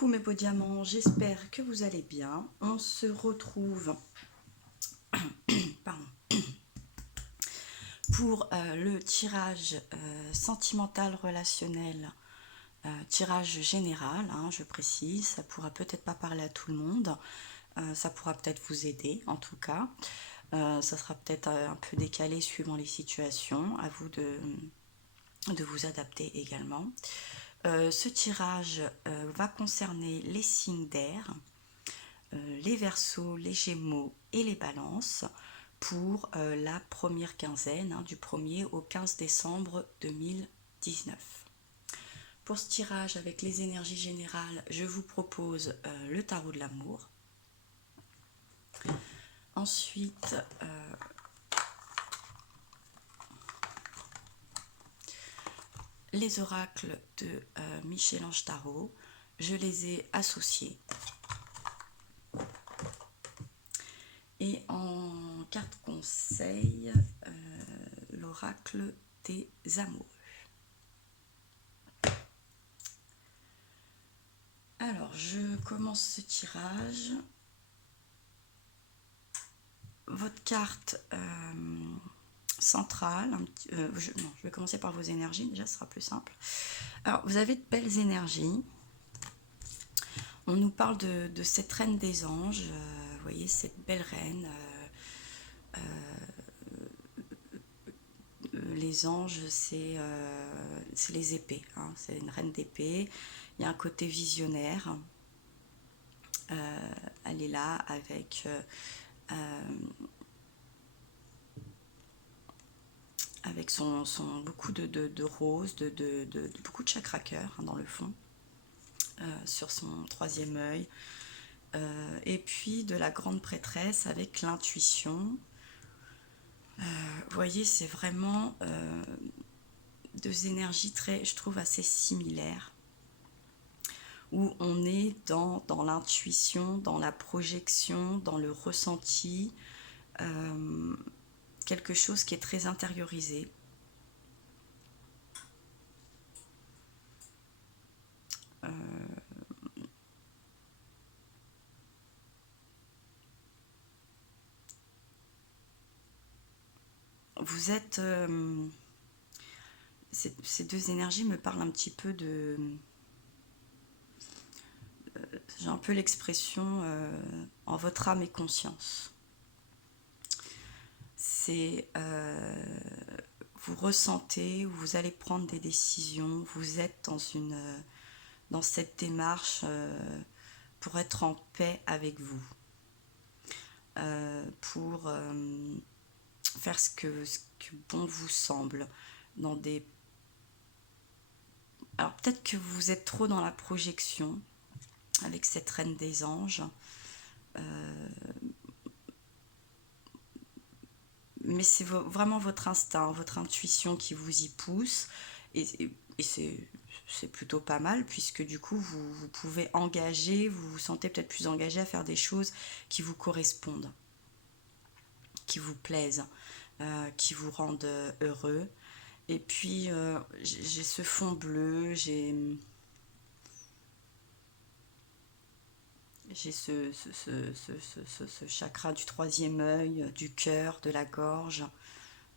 Coucou mes beaux diamants, j'espère que vous allez bien. On se retrouve pardon, pour le tirage sentimental relationnel, tirage général, hein, je précise. Ça pourra peut-être pas parler à tout le monde, ça pourra peut-être vous aider en tout cas. Ça sera peut-être un peu décalé suivant les situations, à vous de vous adapter également. Ce tirage va concerner les signes d'air, les Verseaux, les Gémeaux et les Balances pour la première quinzaine, hein, du 1er au 15 décembre 2019. Pour ce tirage avec les énergies générales, je vous propose le tarot de l'amour. Ensuite, les oracles de Michel-Ange Tarot, je les ai associés. Et en carte conseil, l'oracle des amoureux. Alors, je commence ce tirage. Votre carte centrale, je vais commencer par vos énergies, déjà ce sera plus simple. Alors, vous avez de belles énergies. On nous parle de cette reine des anges, vous voyez, cette belle reine. Les anges, c'est les épées, hein, c'est une reine d'épée. Il y a un côté visionnaire. Elle est là avec son beaucoup de roses, beaucoup de chakra cœur, hein, dans le fond, sur son troisième œil. Et puis de la grande prêtresse avec l'intuition. Vous voyez, c'est vraiment deux énergies très, je trouve, assez similaires, où on est dans l'intuition, dans la projection, dans le ressenti, quelque chose qui est très intériorisé. Vous êtes... ces deux énergies me parlent un petit peu de... j'ai un peu l'expression en votre âme et conscience. C'est... vous ressentez, vous allez prendre des décisions, vous êtes dans cette démarche pour être en paix avec vous. Pour faire ce que bon vous semble, dans des... Alors peut-être que vous êtes trop dans la projection avec cette reine des anges, mais c'est vraiment votre instinct, votre intuition qui vous y pousse, et c'est plutôt pas mal, puisque du coup vous pouvez engager, vous vous sentez peut-être plus engagé à faire des choses qui vous correspondent, qui vous plaisent, qui vous rendent heureux. Et puis j'ai ce fond bleu, j'ai ce chakra du troisième œil, du cœur, de la gorge.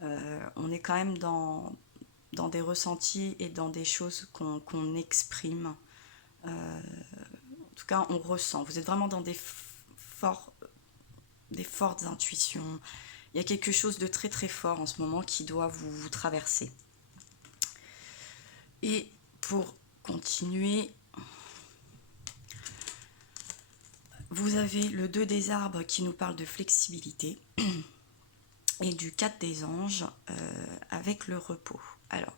On est quand même dans des ressentis et dans des choses qu'on exprime. En tout cas, on ressent. Vous êtes vraiment dans des fortes intuitions. Il y a quelque chose de très très fort en ce moment qui doit vous traverser. Et pour continuer, vous avez le 2 des arbres qui nous parle de flexibilité et du 4 des anges avec le repos. Alors,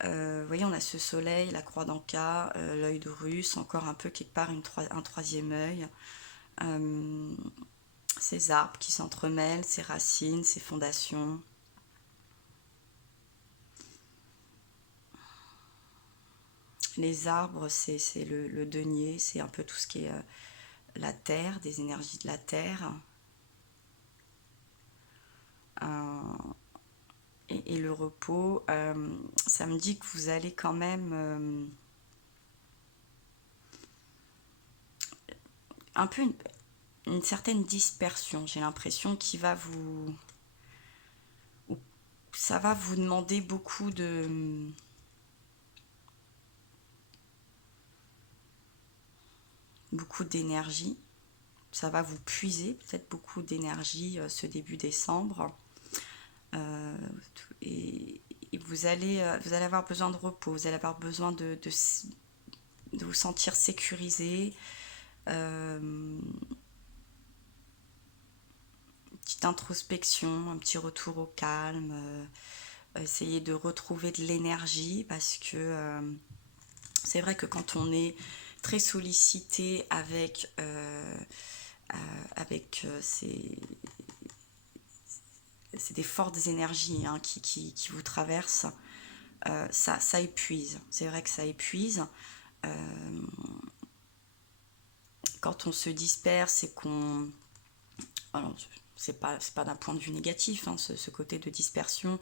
vous voyez, on a ce soleil, la croix d'Anka, l'œil d'Horus, encore un peu quelque part un troisième œil. Ces arbres qui s'entremêlent, ces racines, ces fondations. Les arbres, c'est le denier, c'est un peu tout ce qui est la terre, des énergies de la terre. Et le repos, ça me dit que vous allez quand même un peu une certaine dispersion. J'ai l'impression qu'il va vous... Ça va vous demander beaucoup d'énergie. Ça va vous puiser peut-être beaucoup d'énergie ce début décembre. Et vous allez avoir besoin de repos, vous allez avoir besoin de vous sentir sécurisé. Une petite introspection, un petit retour au calme. Essayer de retrouver de l'énergie parce que c'est vrai que quand on est très sollicité avec c'est des fortes énergies hein, qui vous traversent. Ça épuise. C'est vrai que ça épuise. Quand on se disperse, c'est qu'on... Alors, c'est pas d'un point de vue négatif, hein, ce côté de dispersion,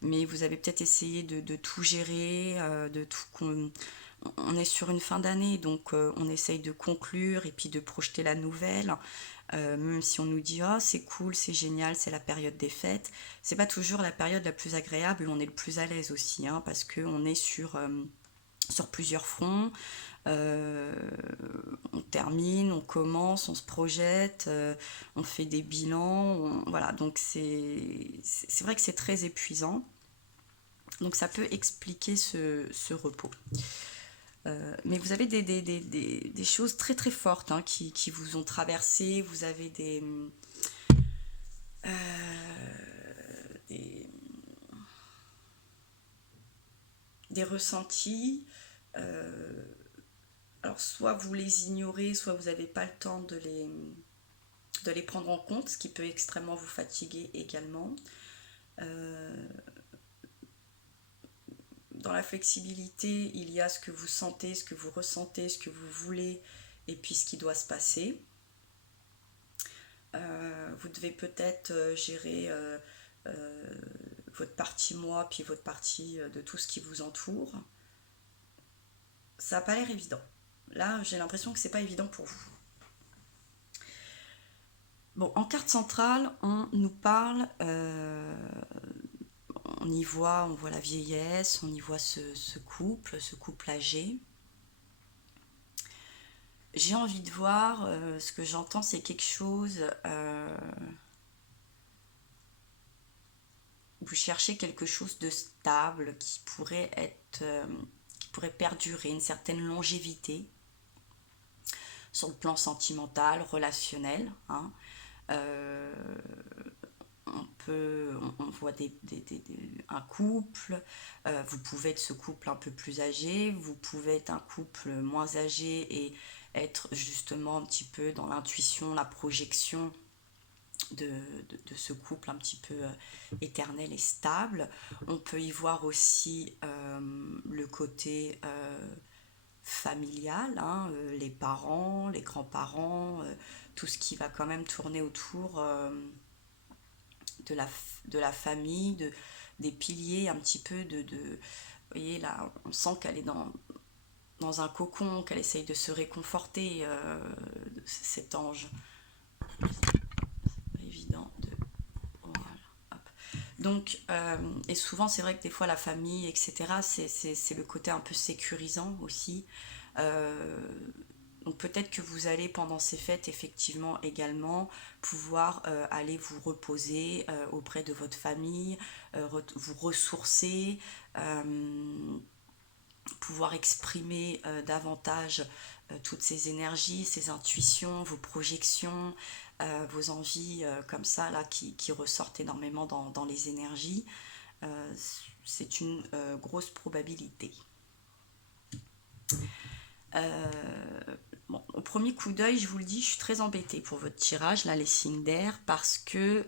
mais vous avez peut-être essayé de tout gérer, de tout... On est sur une fin d'année, donc on essaye de conclure et puis de projeter la nouvelle. Même si on nous dit oh c'est cool, c'est génial, c'est la période des fêtes, c'est pas toujours la période la plus agréable, on est le plus à l'aise aussi, hein, parce qu'on est sur plusieurs fronts. On termine, on commence, on se projette, on fait des bilans, voilà, donc c'est vrai que c'est très épuisant. Donc ça peut expliquer ce repos. Mais vous avez des choses très très fortes hein, qui vous ont traversé. Vous avez des, des ressentis. Alors soit vous les ignorez, soit vous n'avez pas le temps de les prendre en compte, ce qui peut extrêmement vous fatiguer également. Dans la flexibilité, il y a ce que vous sentez, ce que vous ressentez, ce que vous voulez, et puis ce qui doit se passer. Vous devez peut-être gérer votre partie moi, puis votre partie de tout ce qui vous entoure. Ça n'a pas l'air évident. Là, j'ai l'impression que c'est pas évident pour vous. Bon, en carte centrale, on nous parle, on voit la vieillesse, on y voit ce couple âgé. J'ai envie de voir, ce que j'entends, c'est quelque chose. Vous cherchez quelque chose de stable qui pourrait qui pourrait perdurer, une certaine longévité sur le plan sentimental, relationnel. Hein. On voit un couple, vous pouvez être ce couple un peu plus âgé, vous pouvez être un couple moins âgé et être justement un petit peu dans l'intuition, la projection de ce couple un petit peu éternel et stable. On peut y voir aussi le côté familial, hein, les parents, les grands-parents, tout ce qui va quand même tourner autour de la famille, des piliers un petit peu vous voyez là, on sent qu'elle est dans un cocon, qu'elle essaye de se réconforter, cet ange. C'est pas évident de... Voilà, hop. Donc, et souvent c'est vrai que des fois la famille, etc., c'est le côté un peu sécurisant aussi. Donc peut-être que vous allez pendant ces fêtes effectivement également pouvoir aller vous reposer auprès de votre famille, vous ressourcer, pouvoir exprimer davantage toutes ces énergies, ces intuitions, vos projections, vos envies comme ça là qui ressortent énormément dans les énergies. C'est une grosse probabilité. Bon, au premier coup d'œil, je vous le dis, je suis très embêtée pour votre tirage, là, les signes d'air, parce que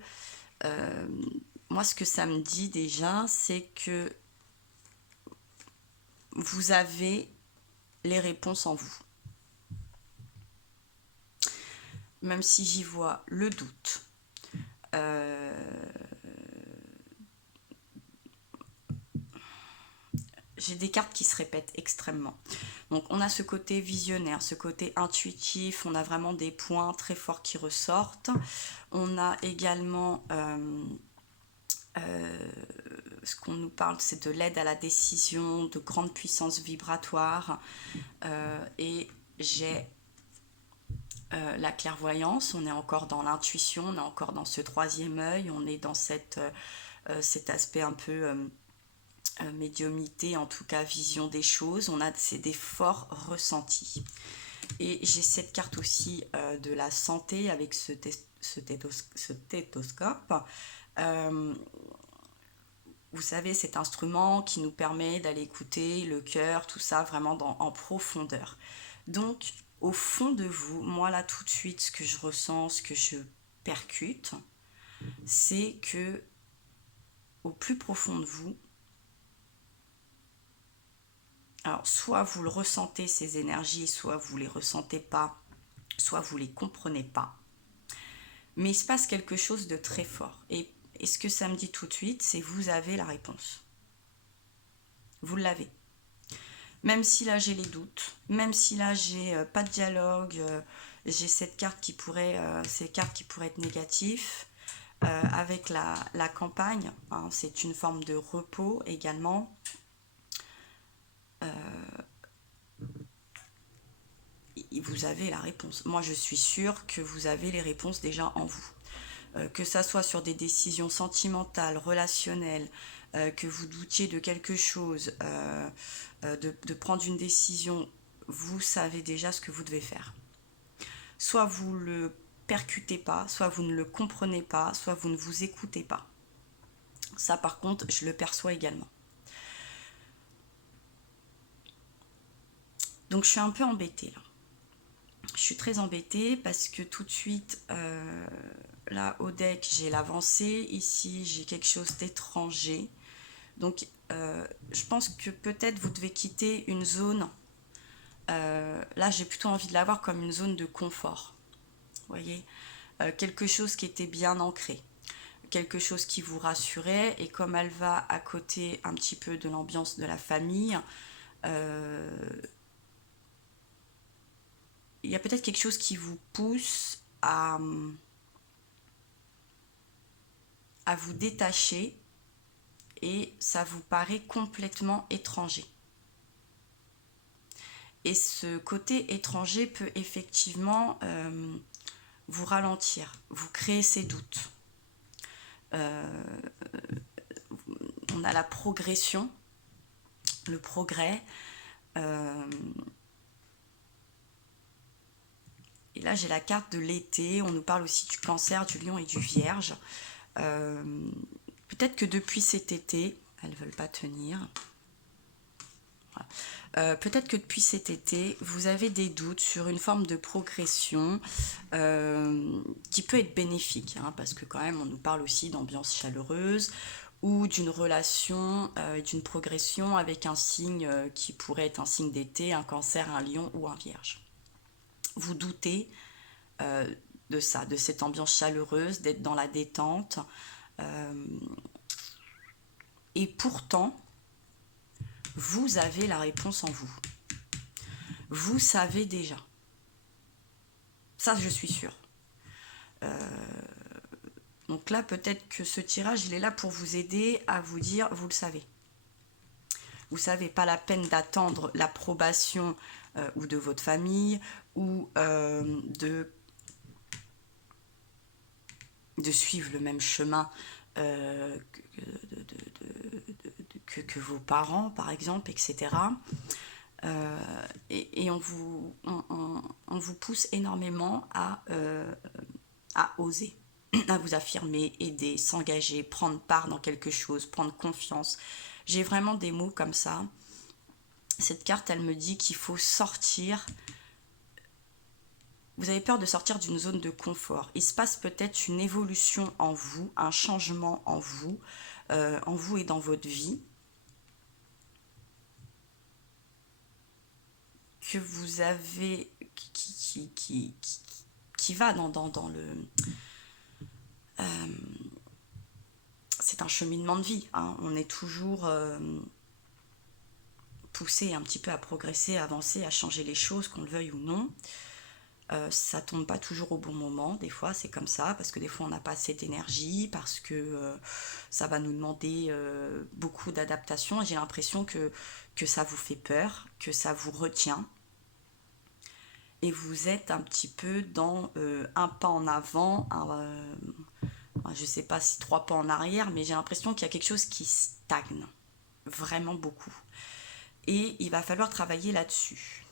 moi, ce que ça me dit déjà, c'est que vous avez les réponses en vous. Même si j'y vois le doute, j'ai des cartes qui se répètent extrêmement. Donc on a ce côté visionnaire, ce côté intuitif, on a vraiment des points très forts qui ressortent. On a également ce qu'on nous parle, c'est de l'aide à la décision, de grande puissance vibratoire. Et j'ai la clairvoyance, on est encore dans l'intuition, on est encore dans ce troisième œil, on est dans cet aspect un peu médiumnité, en tout cas vision des choses, c'est des forts ressentis. Et j'ai cette carte aussi de la santé avec ce stéthoscope. Vous savez, cet instrument qui nous permet d'aller écouter le cœur, tout ça vraiment en profondeur. Donc, au fond de vous, moi là tout de suite, ce que je ressens, ce que je percute, c'est que au plus profond de vous, alors soit vous le ressentez ces énergies, soit vous les ressentez pas, soit vous les comprenez pas, mais il se passe quelque chose de très fort. Et ce que ça me dit tout de suite, c'est vous avez la réponse. Vous l'avez. Même si là j'ai les doutes, même si là j'ai pas de dialogue, j'ai cette carte qui pourrait, ces cartes qui pourraient être négatives, avec la campagne, hein, c'est une forme de repos également. Vous avez la réponse. Moi je suis sûre que vous avez les réponses déjà en vous. Que ça soit sur des décisions sentimentales, relationnelles, que vous doutiez de quelque chose, de prendre une décision, vous savez déjà ce que vous devez faire. Soit vous le percutez pas, soit vous ne le comprenez pas, soit vous ne vous écoutez pas. Ça par contre, je le perçois également. Donc je suis un peu embêtée là. Je suis très embêtée parce que tout de suite, là au deck j'ai l'avancée, ici j'ai quelque chose d'étranger. Donc je pense que peut-être vous devez quitter une zone, là j'ai plutôt envie de l'avoir comme une zone de confort. Vous voyez, quelque chose qui était bien ancré, quelque chose qui vous rassurait, et comme elle va à côté un petit peu de l'ambiance de la famille, il y a peut-être quelque chose qui vous pousse à vous détacher et ça vous paraît complètement étranger. Et ce côté étranger peut effectivement vous ralentir, vous créer ces doutes. On a la progression, le progrès. Et là, j'ai la carte de l'été. On nous parle aussi du Cancer, du Lion et du Vierge. Peut-être que depuis cet été, elles ne veulent pas tenir. Peut-être que depuis cet été, vous avez des doutes sur une forme de progression qui peut être bénéfique, hein, parce que quand même, on nous parle aussi d'ambiance chaleureuse ou d'une relation, d'une progression avec un signe qui pourrait être un signe d'été, un Cancer, un Lion ou un Vierge. Vous doutez de ça, de cette ambiance chaleureuse, d'être dans la détente. Et pourtant, vous avez la réponse en vous. Vous savez déjà. Ça, je suis sûre. Donc là, peut-être que ce tirage, il est là pour vous aider à vous dire, vous le savez. Vous savez, pas la peine d'attendre l'approbation ou de votre famille ou de suivre le même chemin que vos parents, par exemple, etc. Et on vous pousse énormément à oser, à vous affirmer, aider, s'engager, prendre part dans quelque chose, prendre confiance. J'ai vraiment des mots comme ça. Cette carte, elle me dit qu'il faut sortir. Vous avez peur de sortir d'une zone de confort. Il se passe peut-être une évolution en vous, un changement en vous et dans votre vie, que vous avez, qui va dans le... c'est un cheminement de vie, hein. On est toujours pousser un petit peu à progresser, à avancer, à changer les choses, qu'on le veuille ou non. Ça tombe pas toujours au bon moment, des fois c'est comme ça, parce que des fois on n'a pas assez d'énergie, parce que ça va nous demander beaucoup d'adaptation, et j'ai l'impression que ça vous fait peur, que ça vous retient, et vous êtes un petit peu dans un pas en avant, je sais pas si 3 pas en arrière, mais j'ai l'impression qu'il y a quelque chose qui stagne, vraiment beaucoup. Et il va falloir travailler là-dessus.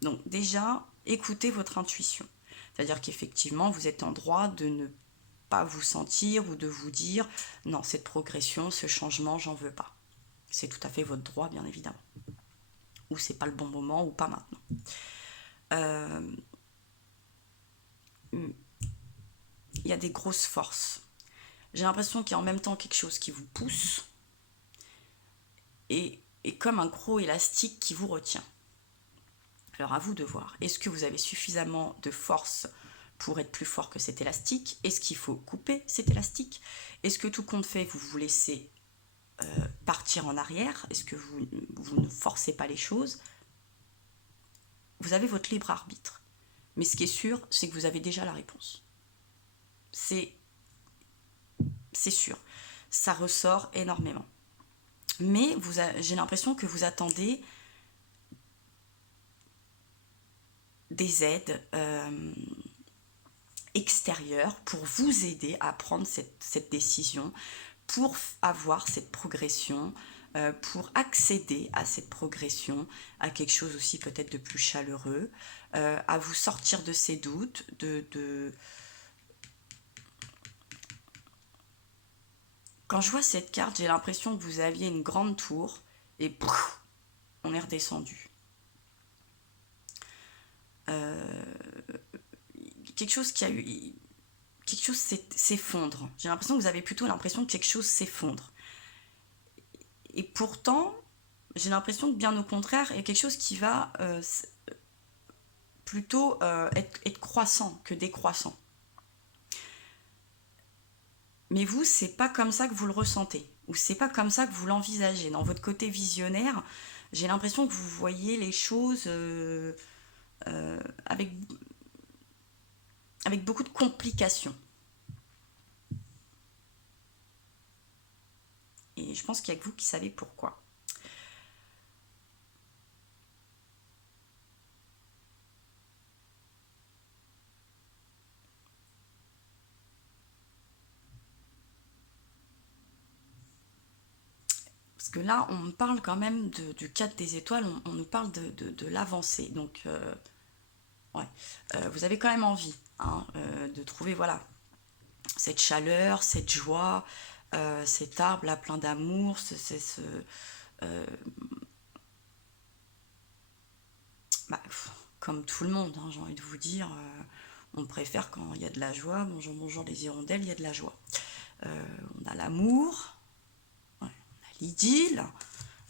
Donc déjà, écoutez votre intuition. C'est-à-dire qu'effectivement, vous êtes en droit de ne pas vous sentir ou de vous dire non, cette progression, ce changement, j'en veux pas. C'est tout à fait votre droit, bien évidemment. Ou c'est pas le bon moment ou pas maintenant. Il y a des grosses forces. J'ai l'impression qu'il y a en même temps quelque chose qui vous pousse et comme un gros élastique qui vous retient. Alors à vous de voir, est-ce que vous avez suffisamment de force pour être plus fort que cet élastique? Est-ce qu'il faut couper cet élastique? Est-ce que tout compte fait, vous vous laissez partir en arrière? Est-ce que vous ne forcez pas les choses? Vous avez votre libre arbitre. Mais ce qui est sûr, c'est que vous avez déjà la réponse. C'est sûr. Ça ressort énormément. Mais j'ai l'impression que vous attendez des aides extérieures pour vous aider à prendre cette décision, pour avoir cette progression, pour accéder à cette progression, à quelque chose aussi peut-être de plus chaleureux, à vous sortir de ces doutes, Quand je vois cette carte, j'ai l'impression que vous aviez une grande tour et pouf, on est redescendu. Quelque chose s'effondre. J'ai l'impression que vous avez plutôt l'impression que quelque chose s'effondre. Et pourtant, j'ai l'impression que bien au contraire, il y a quelque chose qui va plutôt être croissant que décroissant. Mais vous, c'est pas comme ça que vous le ressentez, ou c'est pas comme ça que vous l'envisagez. Dans votre côté visionnaire, j'ai l'impression que vous voyez les choses avec beaucoup de complications. Et je pense qu'il n'y a que vous qui savez pourquoi. Parce que là, on parle quand même du 4 des étoiles, on nous parle de l'avancée. Donc, ouais, vous avez quand même envie de trouver, voilà, cette chaleur, cette joie, cet arbre là plein d'amour, comme tout le monde, j'ai envie de vous dire, on préfère quand il y a de la joie. Bonjour, bonjour les hirondelles, il y a de la joie. On a l'amour, ouais, on a l'idylle,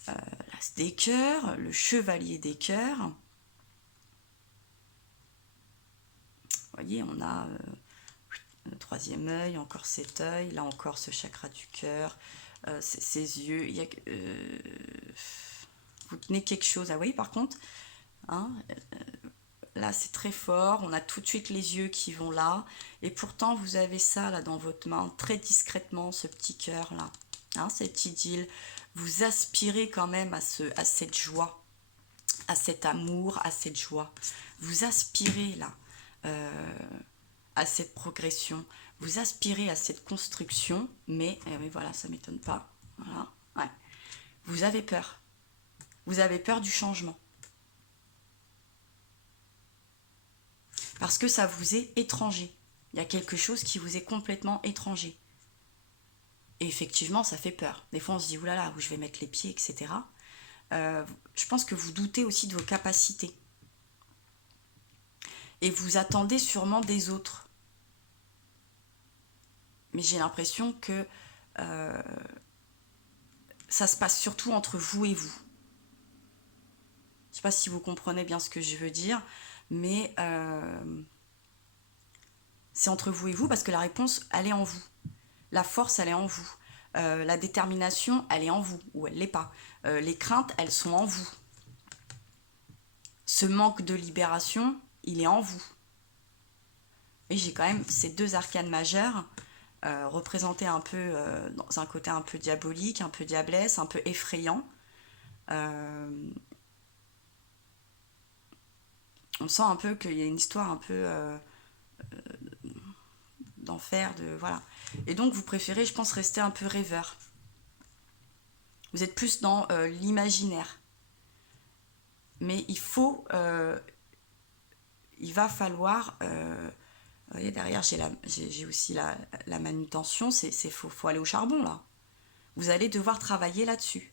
l'as des cœurs, le chevalier des cœurs. Vous voyez, on a le troisième œil, encore cet œil, là encore ce chakra du cœur, ses yeux. Il y a, vous tenez quelque chose. Ah oui, par contre, là c'est très fort, on a tout de suite les yeux qui vont là, et pourtant vous avez ça là dans votre main, très discrètement, ce petit cœur là, cette idylle. Vous aspirez quand même à cette joie, à cet amour, à cette joie. Vous aspirez là à cette progression, vous aspirez à cette construction, mais voilà, ça m'étonne pas. Voilà, ouais. Vous avez peur. Vous avez peur du changement. Parce que ça vous est étranger. Il y a quelque chose qui vous est complètement étranger. Et effectivement, ça fait peur. Des fois, on se dit, oulala, où je vais mettre les pieds, etc. Je pense que vous doutez aussi de vos capacités. Et vous attendez sûrement des autres. Mais j'ai l'impression que ça se passe surtout entre vous et vous. Je ne sais pas si vous comprenez bien ce que je veux dire, mais c'est entre vous et vous parce que la réponse, elle est en vous. La force, elle est en vous. La détermination, elle est en vous, ou elle ne l'est pas. Les craintes, elles sont en vous. ce manque de libération, il est en vous. Et j'ai quand même ces 2 arcanes majeures représentés un peu dans un côté un peu diabolique, un peu diablesse, un peu effrayant. On sent un peu qu'il y a une histoire un peu d'enfer, de voilà. Et donc vous préférez, je pense, rester un peu rêveur. Vous êtes plus dans l'imaginaire. Mais il va falloir, vous voyez, derrière j'ai aussi la manutention, faut aller au charbon là. Vous allez devoir travailler là-dessus.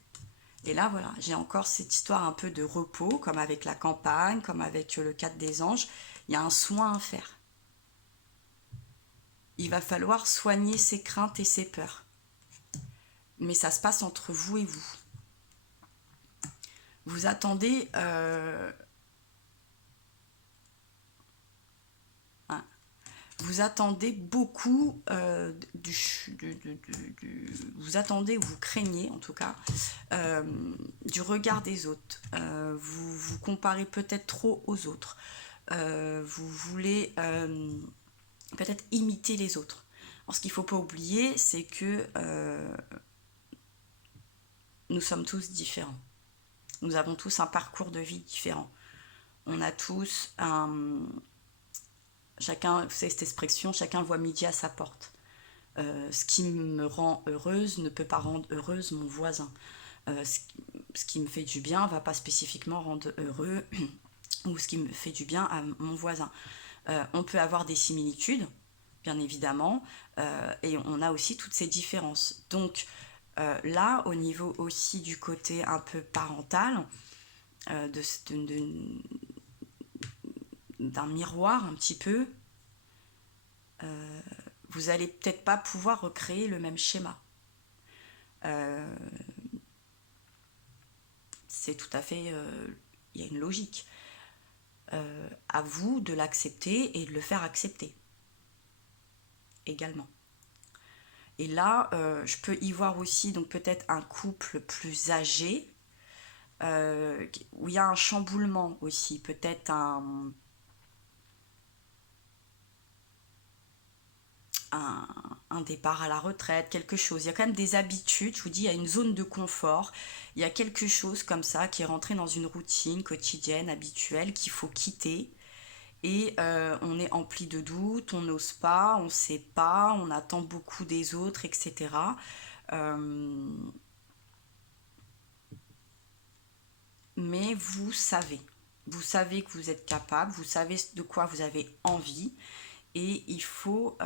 Et là, voilà, j'ai encore cette histoire un peu de repos, comme avec la campagne, comme avec le 4 des anges. Il y a un soin à faire. Il va falloir soigner ses craintes et ses peurs. Mais ça se passe entre vous et vous. Vous attendez... vous attendez beaucoup vous attendez, ou vous craignez en tout cas, du regard des autres. Vous vous comparez peut-être trop aux autres. Vous voulez peut-être imiter les autres. Alors, ce qu'il ne faut pas oublier, c'est que nous sommes tous différents. Nous avons tous un parcours de vie différent. On a tous chacun, vous savez cette expression, chacun voit midi à sa porte. Ce qui me rend heureuse ne peut pas rendre heureuse mon voisin. Ce qui me fait du bien va pas spécifiquement rendre heureux ou ce qui me fait du bien à mon voisin. On peut avoir des similitudes, bien évidemment, et on a aussi toutes ces différences. Donc là, au niveau aussi du côté un peu parental, d'un miroir un petit peu, vous allez peut-être pas pouvoir recréer le même schéma. C'est tout à fait... il y a une logique. À vous de l'accepter et de le faire accepter également. Et là, je peux y voir aussi donc peut-être un couple plus âgé, où il y a un chamboulement aussi, peut-être un départ à la retraite, quelque chose. Il y a quand même des habitudes, je vous dis, il y a une zone de confort, il y a quelque chose comme ça qui est rentré dans une routine quotidienne, habituelle, qu'il faut quitter. Et on est empli de doutes, on n'ose pas, on ne sait pas, on attend beaucoup des autres, etc. Mais vous savez que vous êtes capable, vous savez de quoi vous avez envie, et il faut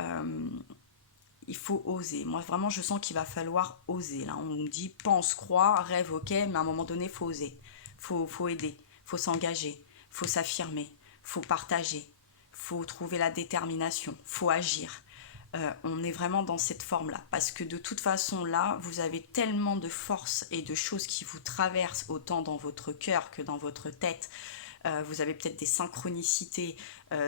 oser. Moi, vraiment, je sens qu'il va falloir oser. Là, on me dit pense, croire, rêve, ok, mais à un moment donné, il faut oser. Faut aider, faut s'engager, faut s'affirmer, faut partager, faut trouver la détermination, faut agir. On est vraiment dans cette forme-là. Parce que de toute façon, là, vous avez tellement de force et de choses qui vous traversent, autant dans votre cœur que dans votre tête. Vous avez peut-être des synchronicités.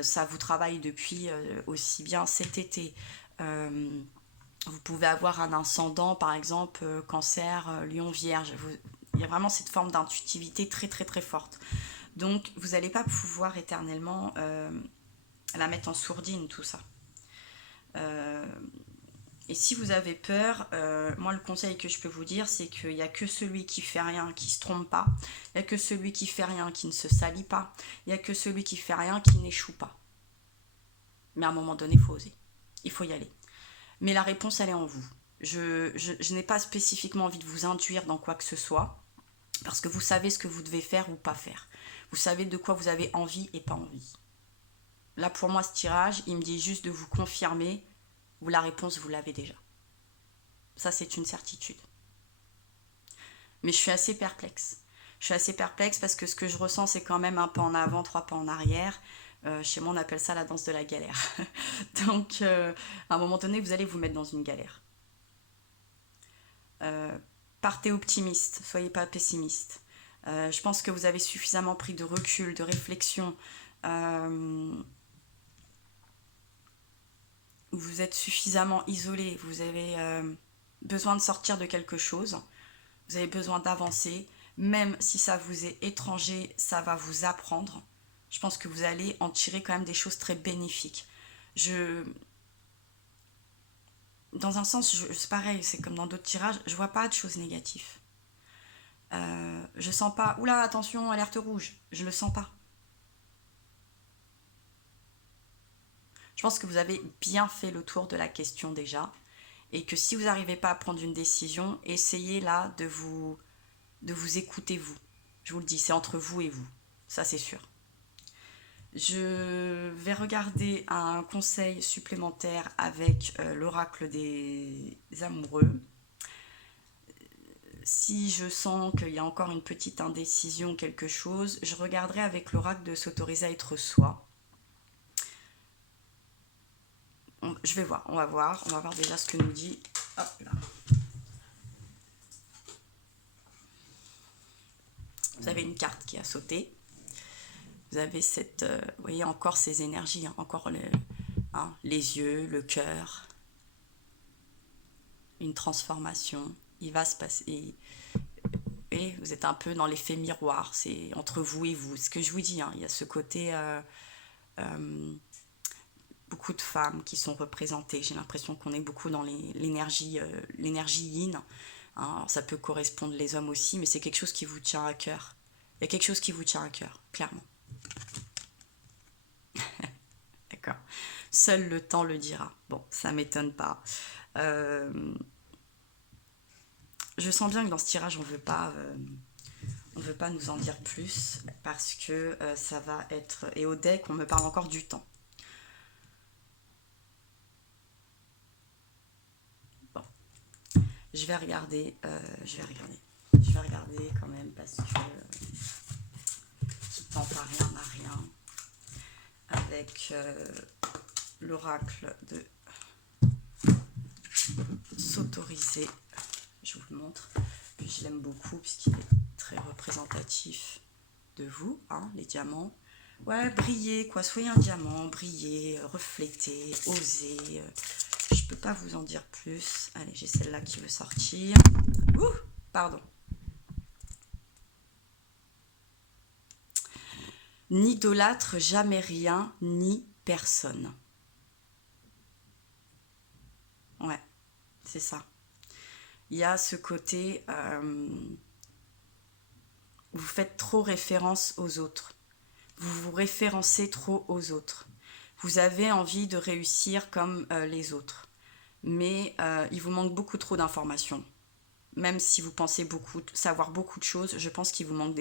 Ça vous travaille depuis aussi bien cet été. Vous pouvez avoir un ascendant, par exemple, cancer, lion, vierge. Il y a vraiment cette forme d'intuitivité très très très forte. Donc vous n'allez pas pouvoir éternellement la mettre en sourdine, tout ça. Et si vous avez peur, moi le conseil que je peux vous dire, c'est qu'il n'y a que celui qui fait rien qui se trompe pas. Il n'y a que celui qui fait rien qui ne se salit pas. Il n'y a que celui qui fait rien qui n'échoue pas. Mais à un moment donné, il faut oser. Il faut y aller. Mais la réponse, elle est en vous. Je n'ai pas spécifiquement envie de vous induire dans quoi que ce soit, parce que vous savez ce que vous devez faire ou pas faire. Vous savez de quoi vous avez envie et pas envie. Là, pour moi, ce tirage, il me dit juste de vous confirmer, ou la réponse, vous l'avez déjà. Ça, c'est une certitude. Mais je suis assez perplexe. Je suis assez perplexe parce que ce que je ressens, c'est quand même un pas en avant, 3 pas en arrière. Chez moi, on appelle ça la danse de la galère. Donc, à un moment donné, vous allez vous mettre dans une galère. Partez optimiste, soyez pas pessimiste. Je pense que vous avez suffisamment pris de recul, de réflexion. Vous êtes suffisamment isolé. Vous avez besoin de sortir de quelque chose. Vous avez besoin d'avancer, même si ça vous est étranger, ça va vous apprendre. Je pense que vous allez en tirer quand même des choses très bénéfiques. Dans un sens, c'est pareil, c'est comme dans d'autres tirages, je vois pas de choses négatives. Je sens pas, oula, attention, alerte rouge, je le sens pas. Je pense que vous avez bien fait le tour de la question déjà, et que si vous n'arrivez pas à prendre une décision, essayez là de vous écouter vous. Je vous le dis, c'est entre vous et vous, ça c'est sûr. Je vais regarder un conseil supplémentaire avec l'oracle des amoureux. Si je sens qu'il y a encore une petite indécision, quelque chose, je regarderai avec l'oracle de s'autoriser à être soi. Je vais voir, on va voir déjà ce que nous dit. Hop là. Vous avez une carte qui a sauté. Vous avez cette, vous voyez encore ces énergies, hein, encore les yeux, le cœur, une transformation. Il va se passer. Et vous êtes un peu dans l'effet miroir, c'est entre vous et vous. Ce que je vous dis, hein, il y a ce côté beaucoup de femmes qui sont représentées. J'ai l'impression qu'on est beaucoup dans l'énergie yin. Hein. Alors ça peut correspondre les hommes aussi, mais c'est quelque chose qui vous tient à cœur. Il y a quelque chose qui vous tient à cœur, clairement. D'accord. Seul le temps le dira. Bon, ça m'étonne pas. Je sens bien que dans ce tirage, on veut pas nous en dire plus parce que ça va être... Et au deck, on me parle encore du temps. Bon. Je vais regarder quand même parce que qui tend à rien à rien avec l'oracle de s'autoriser. Je vous le montre. Puis je l'aime beaucoup puisqu'il est très représentatif de vous, hein, les diamants. Ouais, brillez, quoi. Soyez un diamant, brillez, reflétez, osez. Je peux pas vous en dire plus. Allez, j'ai celle-là qui veut sortir. Ouh, pardon. N'idolâtre jamais rien ni personne. Ouais, c'est ça. Il y a ce côté, vous faites trop référence aux autres. Vous vous référencez trop aux autres. Vous avez envie de réussir comme les autres. Mais il vous manque beaucoup trop d'informations. Même si vous pensez savoir beaucoup de choses, je pense qu'il vous manque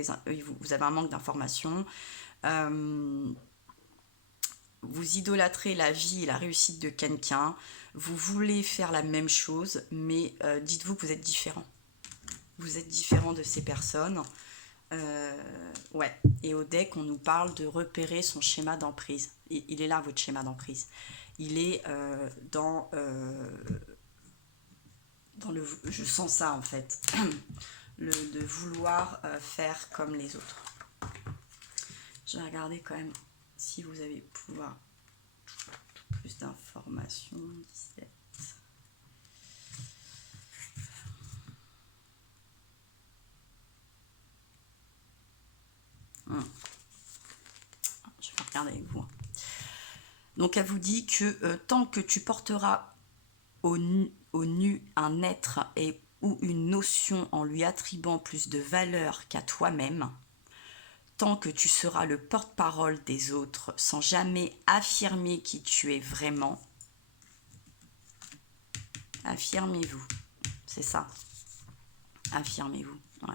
vous avez un manque d'informations. Vous idolâtrez la vie et la réussite de quelqu'un. Vous voulez faire la même chose, mais dites-vous que vous êtes différent. Vous êtes différent de ces personnes. Ouais. Et au deck, on nous parle de repérer son schéma d'emprise. Il est là, votre schéma d'emprise. Il est dans le... Je sens ça, en fait. De vouloir faire comme les autres. Je vais regarder quand même si vous avez pouvoir plus d'informations. 17. Je vais regarder avec vous. Donc elle vous dit que tant que tu porteras au nu un être ou une notion en lui attribuant plus de valeur qu'à toi-même, tant que tu seras le porte-parole des autres sans jamais affirmer qui tu es vraiment, affirmez-vous. C'est ça. Affirmez-vous. Ouais.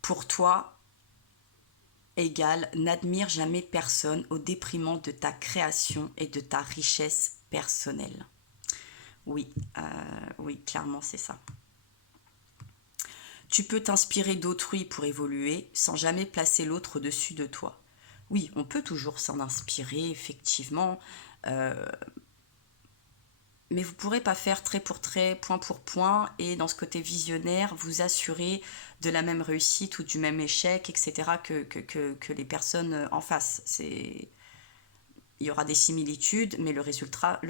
Pour toi, égale n'admire jamais personne au déprimant de ta création et de ta richesse personnelle. Oui, oui, clairement c'est ça. Tu peux t'inspirer d'autrui pour évoluer sans jamais placer l'autre au-dessus de toi. Oui, on peut toujours s'en inspirer, effectivement, mais vous ne pourrez pas faire trait pour trait, point pour point, et dans ce côté visionnaire, vous assurer de la même réussite ou du même échec, etc., que les personnes en face. Il y aura des similitudes, mais le résultat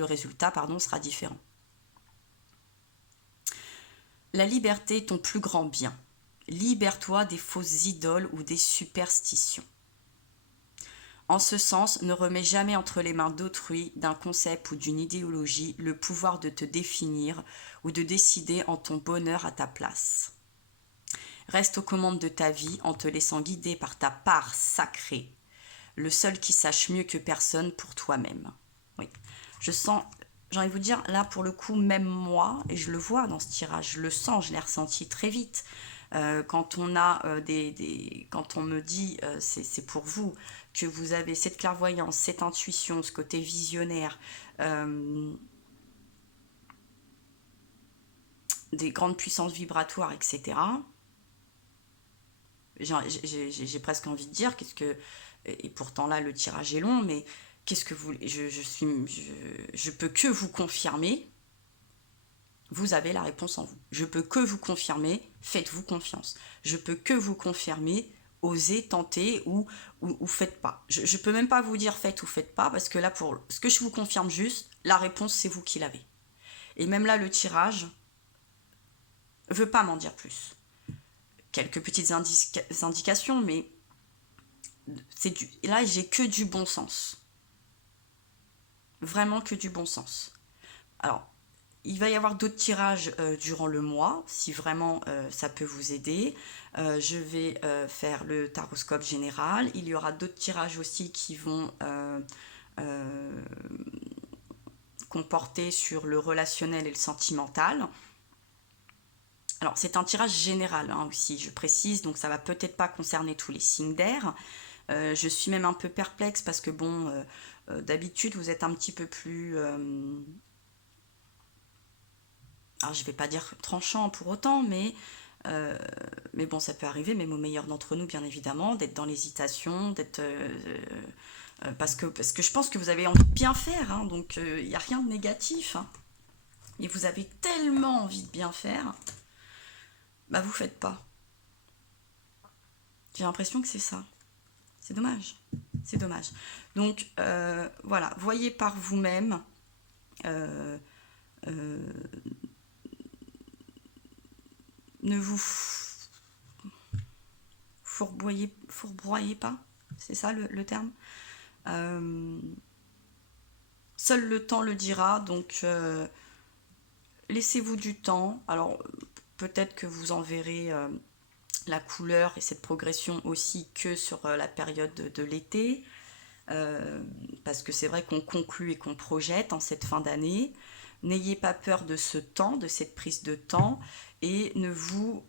sera différent. La liberté est ton plus grand bien. Libère-toi des fausses idoles ou des superstitions. En ce sens, ne remets jamais entre les mains d'autrui, d'un concept ou d'une idéologie, le pouvoir de te définir ou de décider en ton bonheur à ta place. Reste aux commandes de ta vie en te laissant guider par ta part sacrée, le seul qui sache mieux que personne pour toi-même. Oui, je sens, j'ai envie de vous dire, là pour le coup, même moi, et je le vois dans ce tirage, je le sens, je l'ai ressenti très vite. Quand on a quand on me dit c'est pour vous, que vous avez cette clairvoyance, cette intuition, ce côté visionnaire, des grandes puissances vibratoires, etc. J'ai presque envie de dire, et pourtant là le tirage est long, mais qu'est-ce que vous, je peux que vous confirmer, vous avez la réponse en vous. Je peux que vous confirmer, faites-vous confiance. Je peux que vous confirmer, osez, tentez ou faites pas. Je peux même pas vous dire faites ou faites pas, parce que là, pour ce que je vous confirme juste, la réponse, c'est vous qui l'avez. Et même là, le tirage veut pas m'en dire plus. Quelques petites indications, mais là, j'ai que du bon sens. Vraiment que du bon sens. Alors, il va y avoir d'autres tirages durant le mois, si vraiment ça peut vous aider. Je vais faire le taroscope général. Il y aura d'autres tirages aussi qui vont comporter sur le relationnel et le sentimental. Alors, c'est un tirage général aussi, je précise, donc ça va peut-être pas concerner tous les signes d'air. Je suis même un peu perplexe parce que bon, d'habitude, vous êtes un petit peu plus... alors je vais pas dire tranchant pour autant, mais bon, ça peut arriver, même aux meilleurs d'entre nous, bien évidemment, d'être dans l'hésitation, d'être parce que je pense que vous avez envie de bien faire, hein, donc il n'y a rien de négatif, hein, et vous avez tellement envie de bien faire, bah vous faites pas. J'ai l'impression que c'est ça. C'est dommage. C'est dommage. Donc voilà, voyez par vous-même. Ne vous fourboyez pas, c'est ça le terme. Seul le temps le dira, donc laissez-vous du temps. Alors peut-être que vous en verrez la couleur et cette progression aussi que sur la période de l'été, parce que c'est vrai qu'on conclut et qu'on projette en cette fin d'année. N'ayez pas peur de ce temps, de cette prise de temps, et ne vous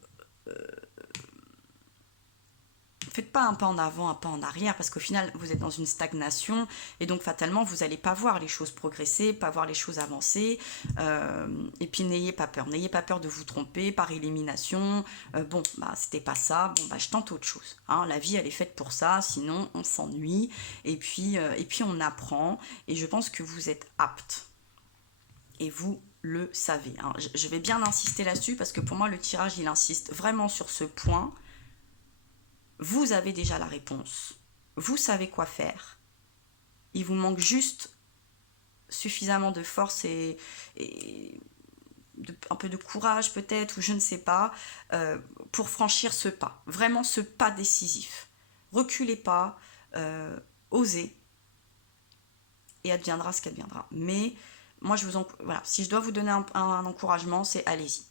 faites pas un pas en avant, un pas en arrière, parce qu'au final, vous êtes dans une stagnation, et donc fatalement, vous n'allez pas voir les choses progresser, pas voir les choses avancer, et puis n'ayez pas peur de vous tromper par élimination, bon, bah c'était pas ça, bon, bah je tente autre chose, hein. La vie, elle est faite pour ça, sinon on s'ennuie, et puis on apprend, et je pense que vous êtes apte, et vous le savez, hein. Je vais bien insister là-dessus, parce que pour moi, le tirage, il insiste vraiment sur ce point. Vous avez déjà la réponse. Vous savez quoi faire. Il vous manque juste suffisamment de force et un peu de courage peut-être, ou je ne sais pas, pour franchir ce pas. Vraiment ce pas décisif. Reculez pas, osez, et adviendra ce qu'adviendra. Mais moi, voilà, si je dois vous donner un encouragement, c'est allez-y.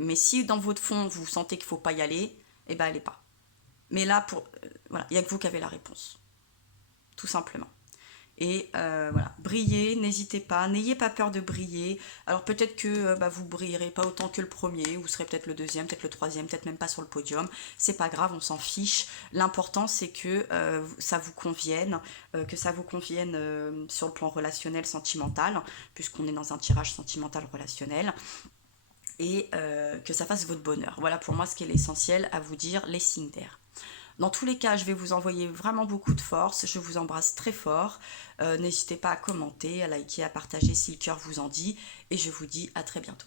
Mais si dans votre fond, vous sentez qu'il ne faut pas y aller, eh ben allez pas. Mais là, voilà, il n'y a que vous qui avez la réponse. Tout simplement. Et voilà, brillez, n'hésitez pas, n'ayez pas peur de briller. Alors peut-être que vous brillerez pas autant que le premier, vous serez peut-être le deuxième, peut-être le troisième, peut-être même pas sur le podium. C'est pas grave, on s'en fiche. L'important, c'est que ça vous convienne, sur le plan relationnel, sentimental, puisqu'on est dans un tirage sentimental relationnel. Et que ça fasse votre bonheur. Voilà pour moi ce qui est l'essentiel à vous dire, les signes d'air. Dans tous les cas, je vais vous envoyer vraiment beaucoup de force. Je vous embrasse très fort. N'hésitez pas à commenter, à liker, à partager si le cœur vous en dit. Et je vous dis à très bientôt.